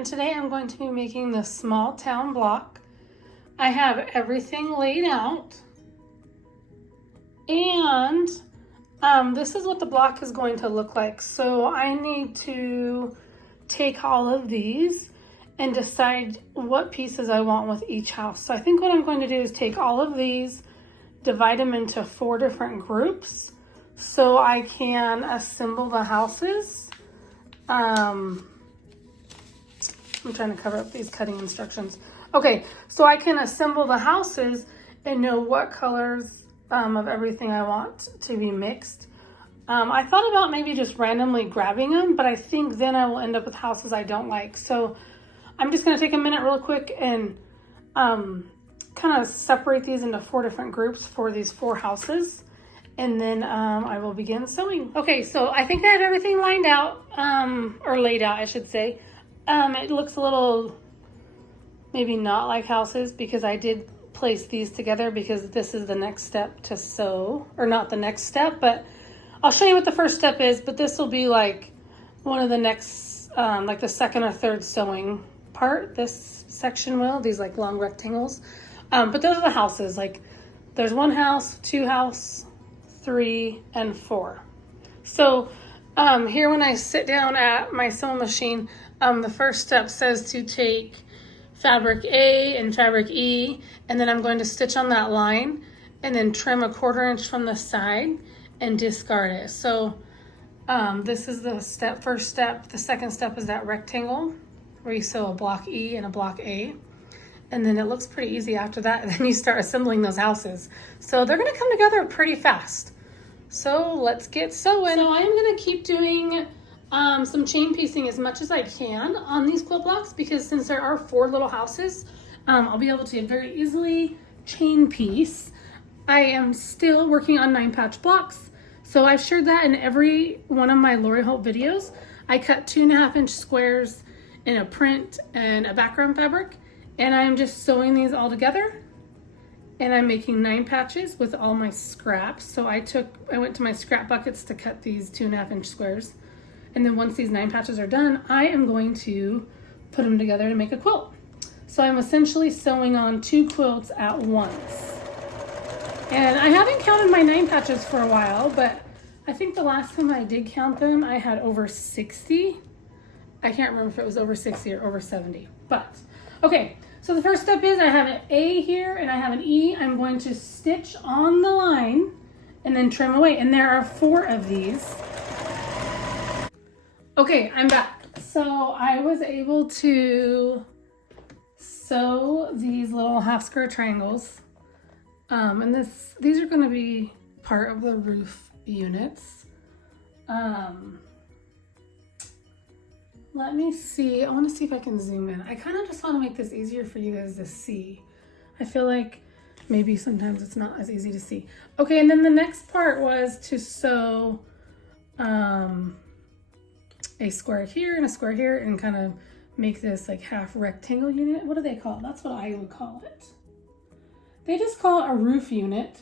and today I'm going to be making the small town block. I have everything laid out, and this is what the block is going to look like. So I need to take all of these and decide what pieces I want with each house. So I think what I'm going to do is take all of these, divide them into 4 different groups so I can assemble the houses. I'm trying to cover up these cutting instructions. Okay, so I can assemble the houses and know what colors of everything I want to be mixed. I thought about maybe just randomly grabbing them, but I think then I will end up with houses I don't like. So I'm just going to take a minute real quick and kind of separate these into 4 different groups for these 4 houses. And then I will begin sewing. Okay, so I think I have everything lined out, or laid out, I should say. It looks a little maybe not like houses because I did place these together because this is the next step to sew, or not the next step, but I'll show you what the first step is, but this will be like one of the next, like the second or third sewing part. This section will, these like long rectangles. But those are the houses. Like there's 1 house, 2 house, 3, and 4. So here when I sit down at my sewing machine, the first step says to take fabric A and fabric E, and then I'm going to stitch on that line and then trim 1/4 inch from the side and discard it. So this is the first step. The second step is that rectangle where you sew a block E and a block A. And then it looks pretty easy after that. And then you start assembling those houses. So they're gonna come together pretty fast. So let's get sewing. So I'm gonna keep doing some chain piecing as much as I can on these quilt blocks because since there are 4 little houses, I'll be able to very easily chain piece. I am still working on 9-patch blocks. So I've shared that in every one of my Lori Holt videos. I cut 2.5 inch squares in a print and a background fabric, and I'm just sewing these all together, and I'm making 9 patches with all my scraps. So I went to my scrap buckets to cut these 2.5 inch squares, and then once these 9 patches are done, I am going to put them together to make a quilt. So I'm essentially sewing on 2 quilts at once. And I haven't counted my 9 patches for a while, but I think the last time I did count them, I had over 60. I can't remember if it was over 60 or over 70, but okay. So the first step is I have an A here and I have an E. I'm going to stitch on the line and then trim away. And there are 4 of these. Okay, I'm back. So I was able to sew these little half square triangles. And these are going to be part of the roof units. Let me see. I want to see if I can zoom in. I kind of just want to make this easier for you guys to see. I feel like maybe sometimes it's not as easy to see. Okay, and then the next part was to sew a square here and a square here and kind of make this like half rectangle unit. What do they call it? That's what I would call it. They just call it a roof unit.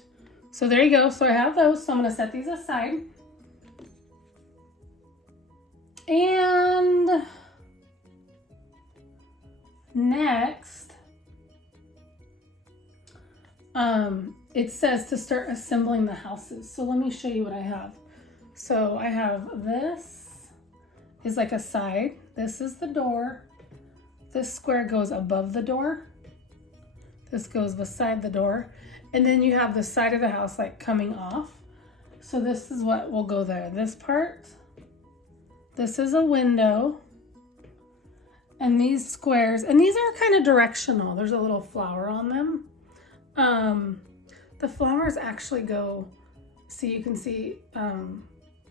So there you go. So I have those. So I'm going to set these aside. And next, it says to start assembling the houses. So let me show you what I have. So I have this is like a side. This is the door. This square goes above the door. This goes beside the door. And then you have the side of the house like coming off. So this is what will go there. This part. This is a window. And these squares, and these are kind of directional. There's a little flower on them. The flowers actually go, see, you can see,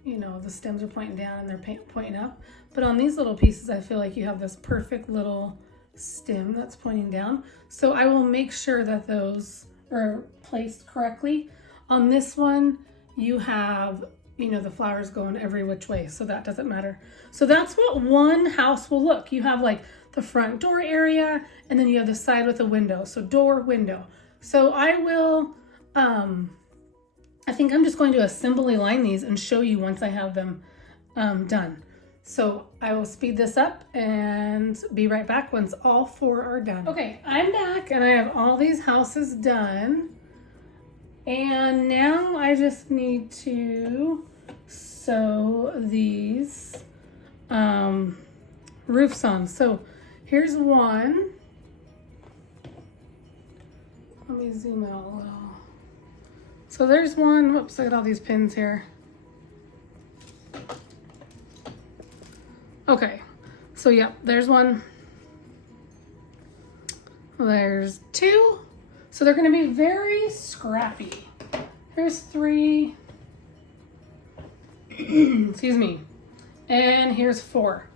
you know, the stems are pointing down and they're pointing up. But on these little pieces, I feel like you have this perfect little stem that's pointing down. So I will make sure that those are placed correctly. On this one, you have, you know, the flowers going every which way, so that doesn't matter. So that's what one house will look. You have like the front door area, and then you have the side with a window. So door, window. So I will, I think I'm just going to assembly line these and show you once I have them done. So I will speed this up and be right back once all 4 are done. Okay, I'm back and I have all these houses done. And now I just need to sew these roofs on. So here's one. Let me zoom out a little. So there's one. Whoops, I got all these pins here. Okay, so yeah, there's one. There's 2. So they're gonna be very scrappy. Here's 3. Excuse me. And here's 4.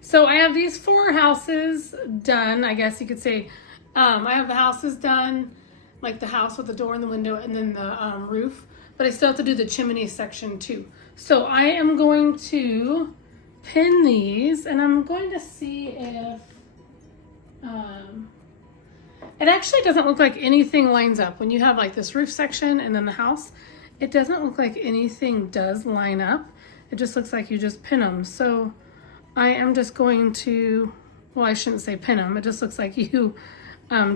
So I have these 4 houses done, I guess you could say. I have the houses done, like the house with the door and the window and then the roof, but I still have to do the chimney section too. So I am going to pin these and I'm going to see if it actually doesn't look like anything lines up. When you have like this roof section and then the house, it doesn't look like anything does line up. It just looks like you just pin them. So I am just going to, well, I shouldn't say pin them. It just looks like you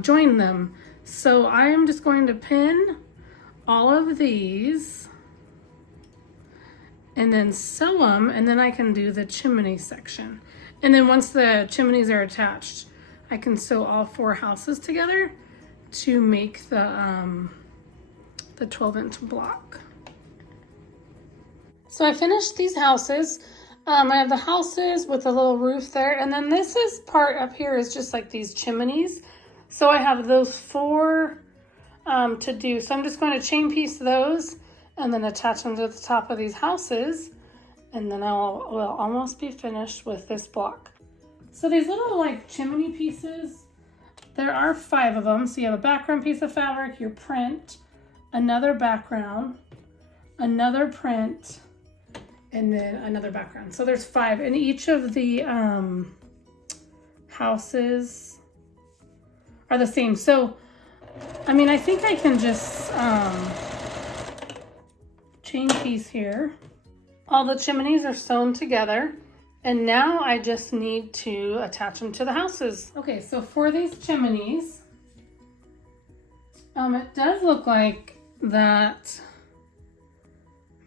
join them. So I am just going to pin all of these and then sew them, and then I can do the chimney section. And then once the chimneys are attached, I can sew all 4 houses together to make the 12-inch block. So I finished these houses. I have the houses with a little roof there, and then this is part up here is just like these chimneys. So I have those 4 to do. So I'm just going to chain piece those and then attach them to the top of these houses, and then will almost be finished with this block. So these little like chimney pieces, there are 5 of them. So you have a background piece of fabric, your print, another background, another print, and then another background. So there's 5, and each of the houses are the same. So, I mean, I think I can just chain piece here. All the chimneys are sewn together, and now I just need to attach them to the houses. Okay, so for these chimneys, it does look like that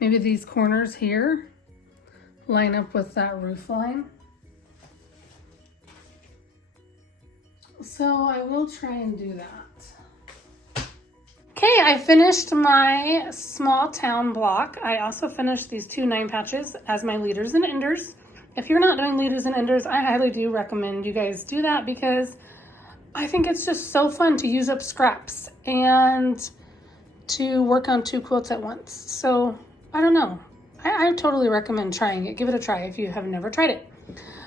maybe these corners here line up with that roof line. So I will try and do that. Okay, I finished my small town block. I also finished these 2 9 patches as my leaders and enders. If you're not doing leaders and enders, I highly do recommend you guys do that because I think it's just so fun to use up scraps and to work on 2 quilts at once. So I don't know. I totally recommend trying it. Give it a try if you have never tried it.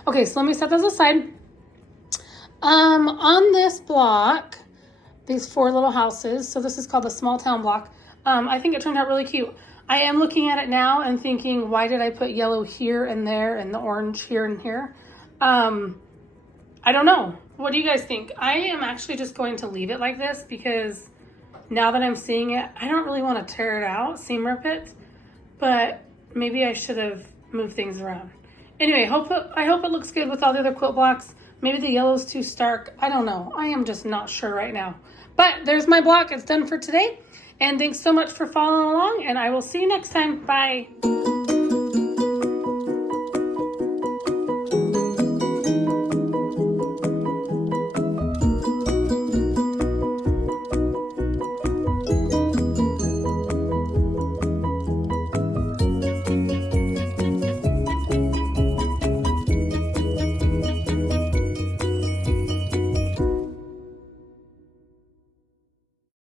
Okay, so let me set those aside. On this block, these 4 little houses, so this is called the small town block. I think it turned out really cute. I am looking at it now and thinking, why did I put yellow here and there and the orange here and here? I don't know. What do you guys think? I am actually just going to leave it like this because now that I'm seeing it, I don't really want to tear it out, seam rip it, but maybe I should have moved things around. Anyway, I hope it looks good with all the other quilt blocks. Maybe the yellow's too stark. I don't know. I am just not sure right now. But there's my block. It's done for today. And thanks so much for following along, and I will see you next time. Bye.